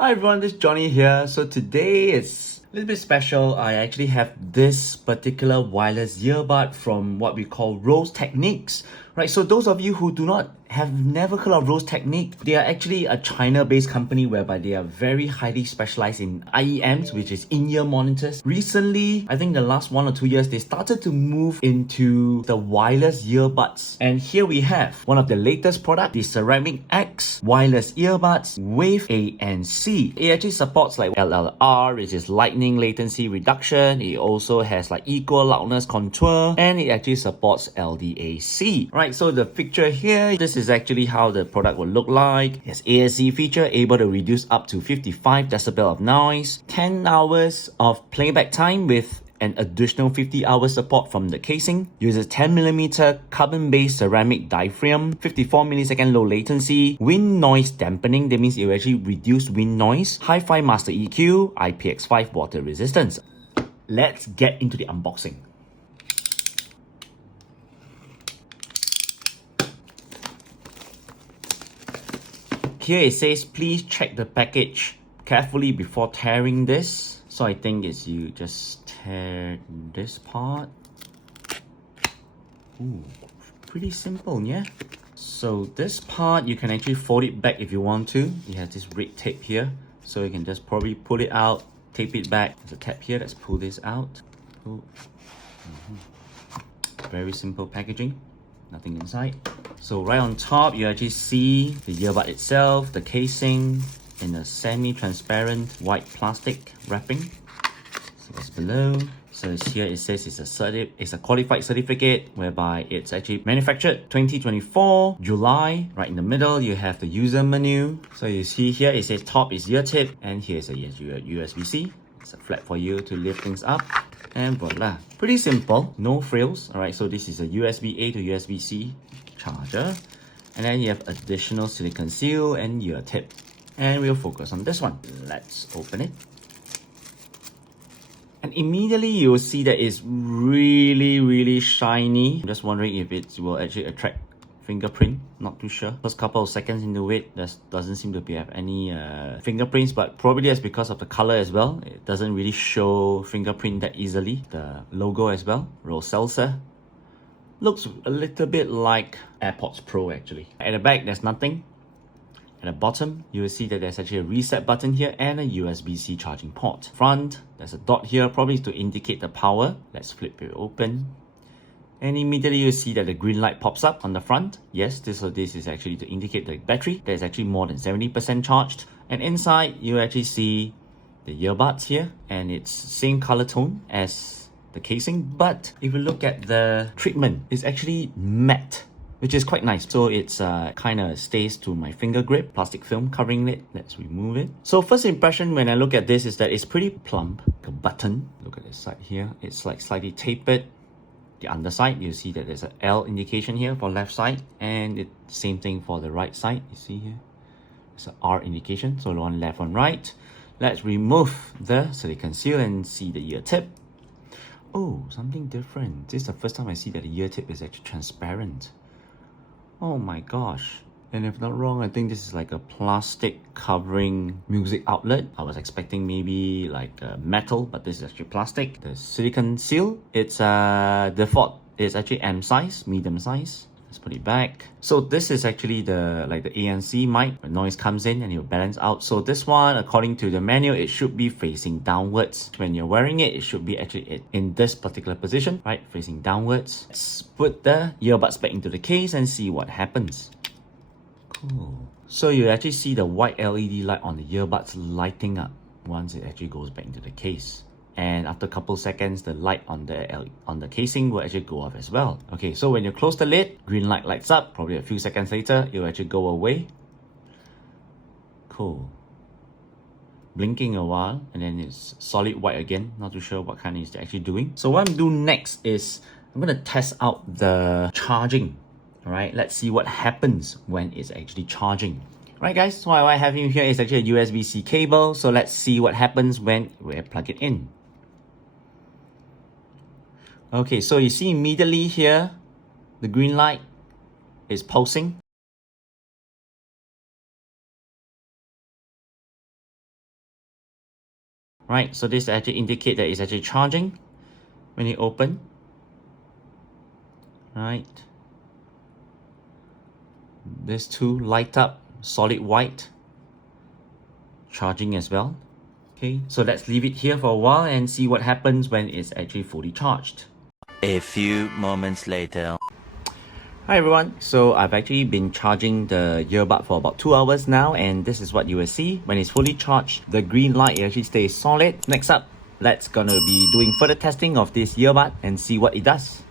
Hi everyone, this is Johnny here. So today it's a little bit special. I actually have this particular wireless earbud from what we call Rose Techniques. Right, so those of you who have never heard of Rose Technique, they are actually a China-based company whereby they are very highly specialized in IEMs, which is in-ear monitors. Recently, I think the last 1 or 2 years, they started to move into the wireless earbuds. And here we have one of the latest product, the Ceramic X wireless earbuds with ANC. It actually supports like LLR, which is lightning latency reduction. It also has like equal loudness contour, and it actually supports LDAC. Right, so the picture here, this is actually how the product will look like. It has ANC feature, able to reduce up to 55 decibel of noise, 10 hours of playback time with an additional 50 hours support from the casing, uses 10mm carbon-based ceramic diaphragm, 54 millisecond low latency, wind noise dampening, that means it will actually reduce wind noise, Hi-Fi master EQ, IPX5 water resistance. Let's get into the unboxing. Here it says, please check the package carefully before tearing this. So I think it's you just tear this part. Ooh, pretty simple, yeah? So this part, you can actually fold it back if you want to. It has this red tape here. So you can just probably pull it out, tape it back. There's a tab here, let's pull this out. Very simple packaging, nothing inside. So right on top, you actually see the earbud itself, the casing in a semi-transparent white plastic wrapping. So that's below. So it's here, it says it's a qualified certificate whereby it's actually manufactured 2024 July. Right in the middle, you have the user menu. So you see here, it says top is ear tip, and here's a USB-C. It's a flap for you to lift things up. And voila, pretty simple, no frills. All right, so this is a USB-A to USB-C charger, and then you have additional silicone seal and ear tip. And we'll focus on this one. Let's open it. And immediately you will see that it's really shiny. I'm just wondering if it will actually attract fingerprint, not too sure. First couple of seconds into it, there doesn't seem to have any fingerprints, but probably that's because of the color as well. It doesn't really show fingerprint that easily. The logo as well, Roseselsa. Looks a little bit like AirPods Pro actually. At the back, there's nothing. At the bottom, you will see that there's actually a reset button here and a USB-C charging port. Front, there's a dot here, probably to indicate the power. Let's flip it open. And immediately you see that the green light pops up on the front. Yes, this is actually to indicate the battery that is actually more than 70% charged. And inside, you actually see the earbuds here, and it's same color tone as the casing. But if you look at the treatment, it's actually matte, which is quite nice. So it's kind of stays to my finger grip, plastic film covering it. Let's remove it. So first impression when I look at this is that it's pretty plump, like a button. Look at this side here. It's like slightly tapered. The underside, you see that there's an L indication here for left side, and it's same thing for the right side. You see here, it's an R indication. So one left, one right. Let's remove the silicone seal and see the ear tip. Oh, something different. This is the first time I see that the ear tip is actually transparent. Oh my gosh. And if not wrong, I think this is like a plastic covering music outlet. I was expecting maybe like metal, but this is actually plastic. The silicone seal, it's default. It's actually M size, medium size. Let's put it back. So this is actually the ANC mic. When noise comes in and it will balance out. So this one, according to the manual, it should be facing downwards. When you're wearing it, it should be actually in this particular position, right? Facing downwards. Let's put the earbuds back into the case and see what happens. Cool. So you actually see the white LED light on the earbuds lighting up once it actually goes back into the case. And after a couple seconds, the light on the casing will actually go off as well. Okay, so when you close the lid, green light lights up. Probably a few seconds later, it will actually go away. Cool. Blinking a while, and then it's solid white again. Not too sure what kind it's actually doing. So what I'm doing next is I'm gonna test out the charging. All right, let's see what happens when it's actually charging. Right guys, so what I have in here is actually a USB-C cable. So let's see what happens when we plug it in. Okay, so you see immediately here, the green light is pulsing. Right, so this actually indicate that it's actually charging when you open. Right. These two light up, solid white, charging as well. Okay, so let's leave it here for a while and see what happens when it's actually fully charged. A few moments later. Hi everyone, so I've actually been charging the earbud for about 2 hours now, and this is what you will see. When it's fully charged, the green light actually stays solid. Next up, let's gonna be doing further testing of this earbud and see what it does.